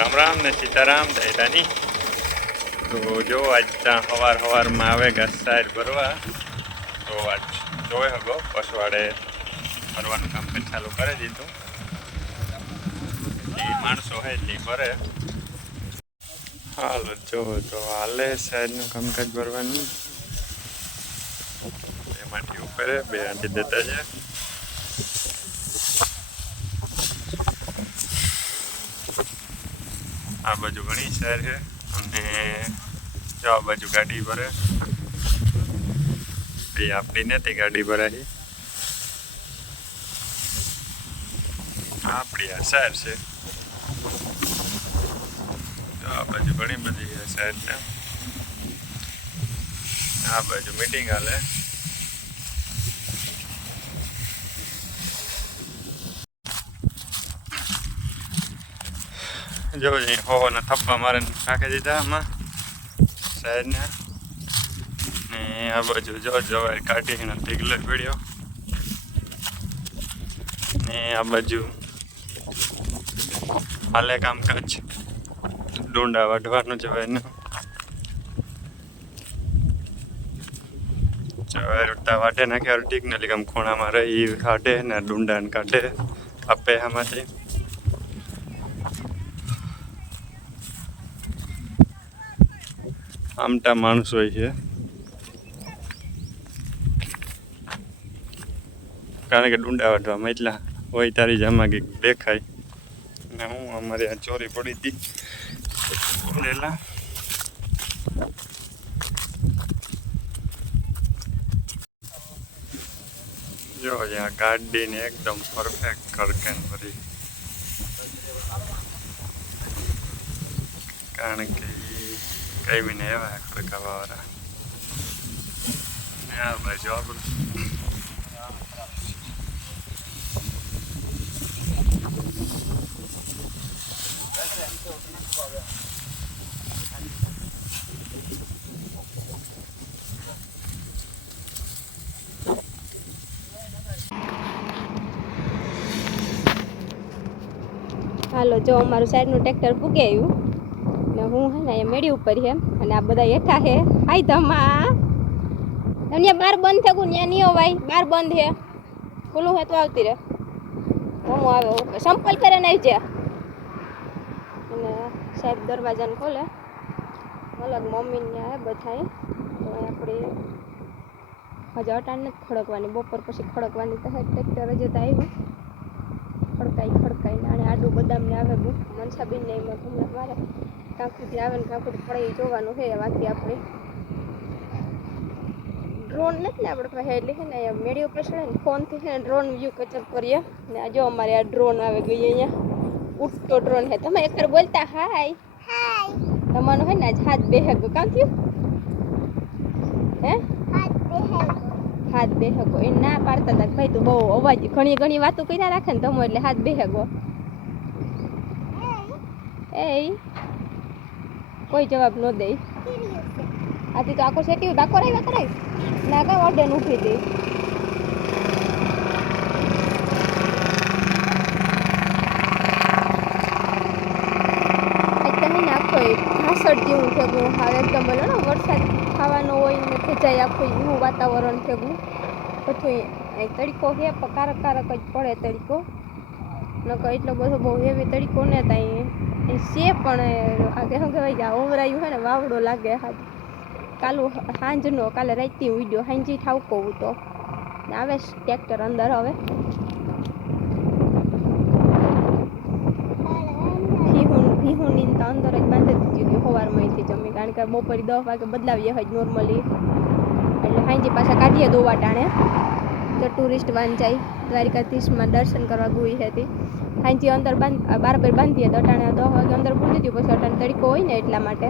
રામ રામ ને સીતારામ દાયરાની તો જો આજ ત્યાં સવાર સવારમાં આવે ઘાસ સાઈડ ભરવા, તો આજ જોઈ હગો પશુવાડે ભરવાનું કામ પણ ચાલુ કરી દીધું. જે માણસો હોય તે ભરે. હાલો જો, તો હાલે સાઈડનું કામકાજ ભરવાનું. એમાંથી ઉપર બે આંટી દેતા છે આ બાજુ ઘણી શહેર છે. અને જો આ બાજુ ગાડી ભરે. એ આપણી નથી ગાડી ભરાઈ. આપણી આ શહેર છે. આ બાજુ ઘણી બધી શહેર છે. આ બાજુ મીટિંગ હાલે. જો હોવાના થપ્પા મારે નાખી દીધા આમાં. સાઈડને. ને આ બાજુ જો જવાય કાઢીને ઢીગલો પીડ્યો. ને આ બાજુ હાલે કામકાજ ડુંડા વાઢવાનું જવાય ને. જવાય રોટા વાટે નાખે ઠીક ને આમ ખૂણામાં રહી કાઢે ને ડુંડાને કાઢે, આપે આમાંથી. આમટા માણસો છે. કારણ કે ડુંડા વાટવામાં એટલા હોય તારી જામાં કંઈક દેખાય. ને હું અમારે આ ચોરી પડી હતી. ઉડેલા જો અહીંયા ગાડીને એકદમ પરફેક્ટ કરકેન ભરી. કારણ કે કઈ બી નહીં એવા ખડકાવાળા ને આ બાજુ આપણું હાલો, જો અમારું સાઈડનું ટ્રેક્ટર પૂગે આવ્યું ને હું હે ને એ મેળી ઉપર છે અને આ બધા હેઠા છે હાય ધમા. અહીંયા બાર બંધ થયું ત્યાં નહીં ભાઈ બાર બંધ છે ખુલ્લું હે તો આવતી રહે. હું આવે ઓકે સંપલ કરીને આવી જાય અને સાહેબ દરવાજાને ખોલે. અલગ મમ્મી ને હે બધા તો આપણે હજી અટાણ નથી ખડકવાની. બપોર પછી ખડકવાની તો ટ્રેક્ટર તો આવ્યું ખડકાઈ ખડકાઈને અને આડું બદામ ને આવે મનસાબીન ને એમાં તમને મારે. કાંકુથી આવે ને કાંકુથી પડે જોવાનું છે વાંચી આપણે ડ્રોન નથી ને આપણે પાસે એટલે છે ને મેળી ઉપર ચડે ને ફોનથી છે ને ડ્રોન વ્યૂ કેચઅપ કરીએ. ને આ જો અમારે આ ડ્રોન આવે ગઈ અહીંયા. ઉડતો ડ્રોન છે. તમે એકવાર બોલતા હાય તમારું હે ને આજ હાથ બે ગયો કામ થયું? હે? હાથ બેહગો. એ ના પાડતા હતા. ભાઈ તું બહુ અવાજ ઘણી ઘણી વાતો કર્યા રાખે ને તમે એટલે હાથ બેહગો. એ કોઈ જવાબ ન દે. આથી તો આખો સેટી ડાકો રાખ્યા કરાય ના કઈ ઓર્ડર ઉઠી દે. ઘાસડ જેવું થયું હવે એકદમ બોલો ને, વરસાદ ખાવાનો હોય ને ભેજાય આખું એવું વાતાવરણ ભેગું. બધું તડકો પણ કારક કારક જ પડે તડકો. નકર એટલો બધો બહુ હેવી તડકો ને ત્યાં એ છે પણ આગે શું કહેવાય કે ઓવરાયું હોય ને વાવડો લાગે કાલું સાંજનો કાલે રાતથી ઉડ્યો સાંજી ઠાવકો તો આવે ટ્રેક્ટર અંદર હવે. ભીહું ભીહુંની તો અંદર જ બાંધી દીધી હતી સવારમાંથી જમી, કારણ કે બપોરે દસ વાગે બદલાવીએ હોય નોર્મલી એટલે સાંજે પાછા કાઢીએ દોવા ટાણે. તો ટુરિસ્ટ વાન જાય. દ્વારિકાધીશમાં દર્શન કરવા ગઈ હતી. સાંજે અંદર બાંધ બાર બાર બાંધીએ તો અટાણે દસ વાગે અંદર પૂરી દીધું પછી અટાણે તડકો હોય ને એટલા માટે.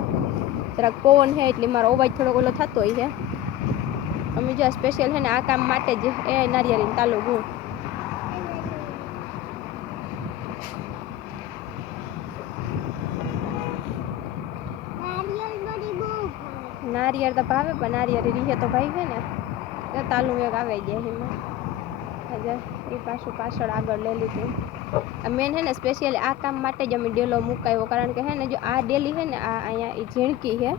જરાક પવન છે એટલે મારો અવાજ થોડોક ઓલો થતો હોય છે અમે જો સ્પેશિયલ છે ને આ કામ માટે જ એ નારિયેળીને તાલું હું નારિયેળ તો ભાવે, પણ નારિયેળ રીહે તો ભાઈ ને. તો તાલુ એક આવે જાય એમાં. એ પાછું પાછળ આગળ લઈ લીધું. મેન હે ને સ્પેશિયલી આ કામ માટે જ અમે ડેલો મુકાયો. કારણ કે હે ને જો આ ડેલી હે ને આ અહીંયા એ ઝીણકી છે,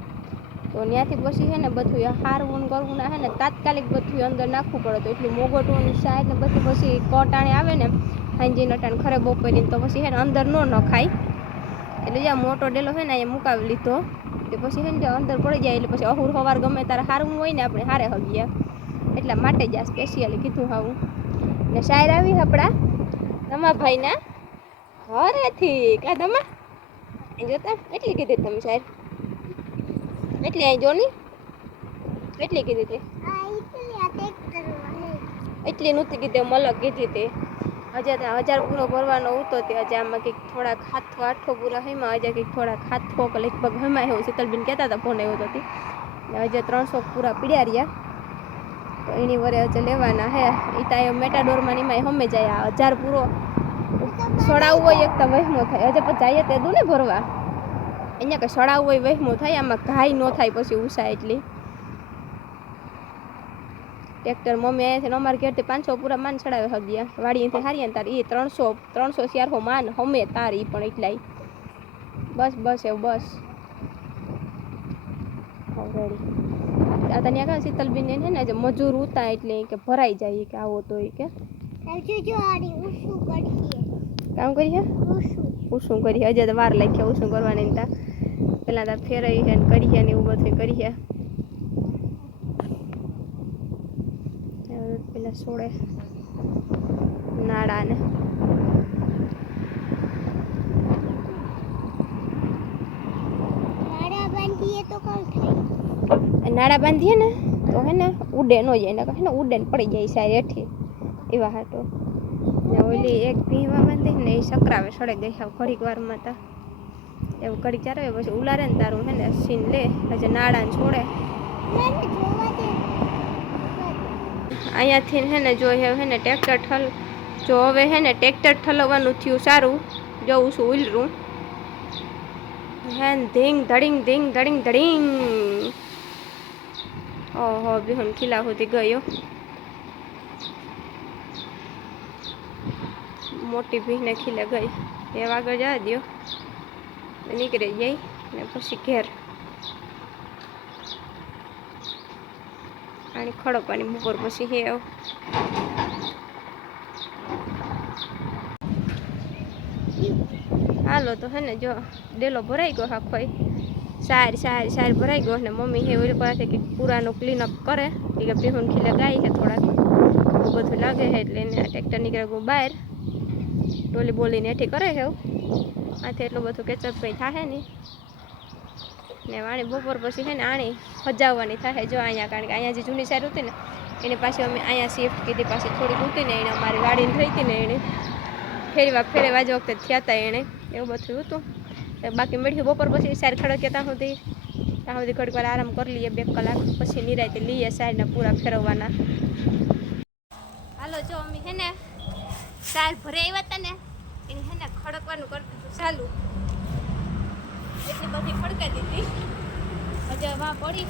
તો ત્યાંથી પછી હે ને બધું હારવું કરવું ના હે ને તાત્કાલિક બધું અંદર નાખવું પડે. તો એટલું મોગોટું શાયદ ને બધું પછી કોટાણે આવે ને, હાંજી નટાણ ખરે બપોરી તો પછી હે ને અંદર ન નખાય. એટલે જે મોટો ડેલો છે ને અહીંયા મુકાવી લીધો, તો પછી હે ને અંદર પડી જાય એટલે પછી અહુર સવાર ગમે તારે હારવું હોય ને આપણે હારે હગીએ એટલા માટે જ આ સ્પેશિયલી કીધું હાવું ને શાયર આવી આપણા. તમારા ભાઈના ઘરેથી કા તમા જોતા? એટલી કીધી તમે સાહેબ એટલી અહીં જો ની એટલી કીધી તે? એટલી નહોતી કીધી મલક કીધી તે. હજાર ત્યાં હજાર પૂરો ભરવાનો હતો તે હજાર આમાં કંઈક થોડાક હાથો આઠો પૂરા heમાં હજાર કંઈક થોડાક હાથો કે લગભગ heમાં એવું શીતલબેન કહેતા હતા, ફોન આવ્યો હતો તે. ત્રણસો પૂરા પીડ્યા રહ્યા. એની વરે હજે લેવાના હે. એ એ મેટાડોરમાં ને એમાંય હમે જાય આ હજાર પૂરો સડાવવો હોય એક તો વહેમો થાય. હજે પછી જઈએ તે દું ને ભરવા. અહીંયા કે સડાવવો હોય વહેમો થાય, આમાં ઘાય ન થાય પછી ઉષા એટલી. ટ્રેક્ટર મમ્મી અહીંયાથી અમારે ઘેરથી પાંચસો પૂરા માન ચડાવે હગ્યા વાડી અહીંથી હારીએ તાર એ ત્રણસો ત્રણસો ચારસો માન હમે તાર ઈ પણ એટલાય. બસ બસ, એવું બસ. રેડી આ તને કહે શીતલબેન એને ને જે મજૂર ઉતા એટલે કે ભરાઈ જાય કે આવો તો કે. કામ કરીએ? ઉશું કરીએ. હજે તો વાર લાગી ઉશું કરવાની તા. પેલા તાર ફેરાઈ છે ને કરીએ ને એવું બધું કરીએ. પેલા સોડે નાડા ને નાડા બાંધીએ ને, તો હે ને ઉડે ન જાય ને હે ને ઉડે ને પડી જાય સારી હેઠી, એવા હાટો. ને ઓલી એક ભીવા બાંધી ને એ સકરાવે સડે ગઈ હાવ ઘડીક વારમાં તા. એવું ઘડીક ચારે પછી ઉલારે ને તારું હે ને સીન લે પછી નાળા ને છોડે. અહીંયાથી હે ને જો હે ને ટ્રેક્ટર ઠલ, જો હવે હે ને ટ્રેક્ટર ઠલવવાનું થયું સારું, જોઉં છું ઉલરું. હે ધીંગ ધડીંગ ધીંગ ધડીંગ ધડીંગ. ઓહો બિહોન ખીલા સુધી ગયો. મોટી ભીને ખીલે ગઈ. એ આગળ જવા દો નીકળી જઈ ને પછી ઘેર. પાણી ખડકવાની બપોર પછી હે આવ. હાલો તો હે ને જો, ડેલો ભરાઈ ગયો આખોય સાર સાર સાર ભરાઈ ગયો અને મમ્મી હે ઓલી પાસે કે પૂરાનું ક્લીનઅપ કરે. એ કે પીહુન ખીલે ગાય છે થોડાક. બધું લાગે છે એટલે એને ટ્રેક્ટર નીકળે ગયું બહાર. ટોલી બોલીને હેઠી કરે છે આથી એટલું બધું કેચઅપ કંઈ થાય નહીં. ને વાણી બપોર પછી છે ને આણી હજાવવાની થાય જો અહીંયા કારણ કે અહીંયા જે જૂની સાઈડ હતી ને, એની પાછી અમે અહીંયા શિફ્ટ કીધી, પાછી થોડીક હતી ને એને અમારી વાડીને થઈ હતી ને એણે ફેરવા ફેરવા જ વખતે થયા હતા એણે. એવું બધું હતું. બાકી મેળ્યું બપોર પછી સાર ખડક્યા ત્યાં સુધી ત્યાં સુધી ઘડીક વાર આરામ કરી લઈએ, બે કલાક પછી નિરાયતે લઈએ સાઈડના પૂરા ફેરવવાના. હાલો, જો અમે હે ને સાર ભરે આવ્યા હતા ને એને હે ને ખડકવાનું કરતું હતું ચાલુ એટલી બધી ખડકાઈ દીધી. હજી વાં પડી.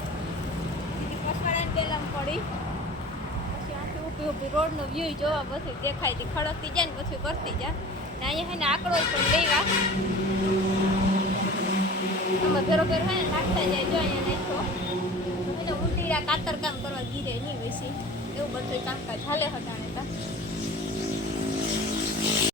બીજી પછવાડાની પેલામ પડી. પછી આખી ઊભી ઊભી રોડનો વ્યૂ જોવા બધું દેખાય. હતી ખડકતી જાય ને પછી કરતી જાય. ને અહીંયા હે ને આંકડો પણ લેવા. આમાં હોય ને નાખતા જાય, જો અહીંયા નાખો એને ઉલટીરા કાતર કામ કરવા ગીરે નહીં વૈસી એવું બધું કામકાજ હાલે હતા તા.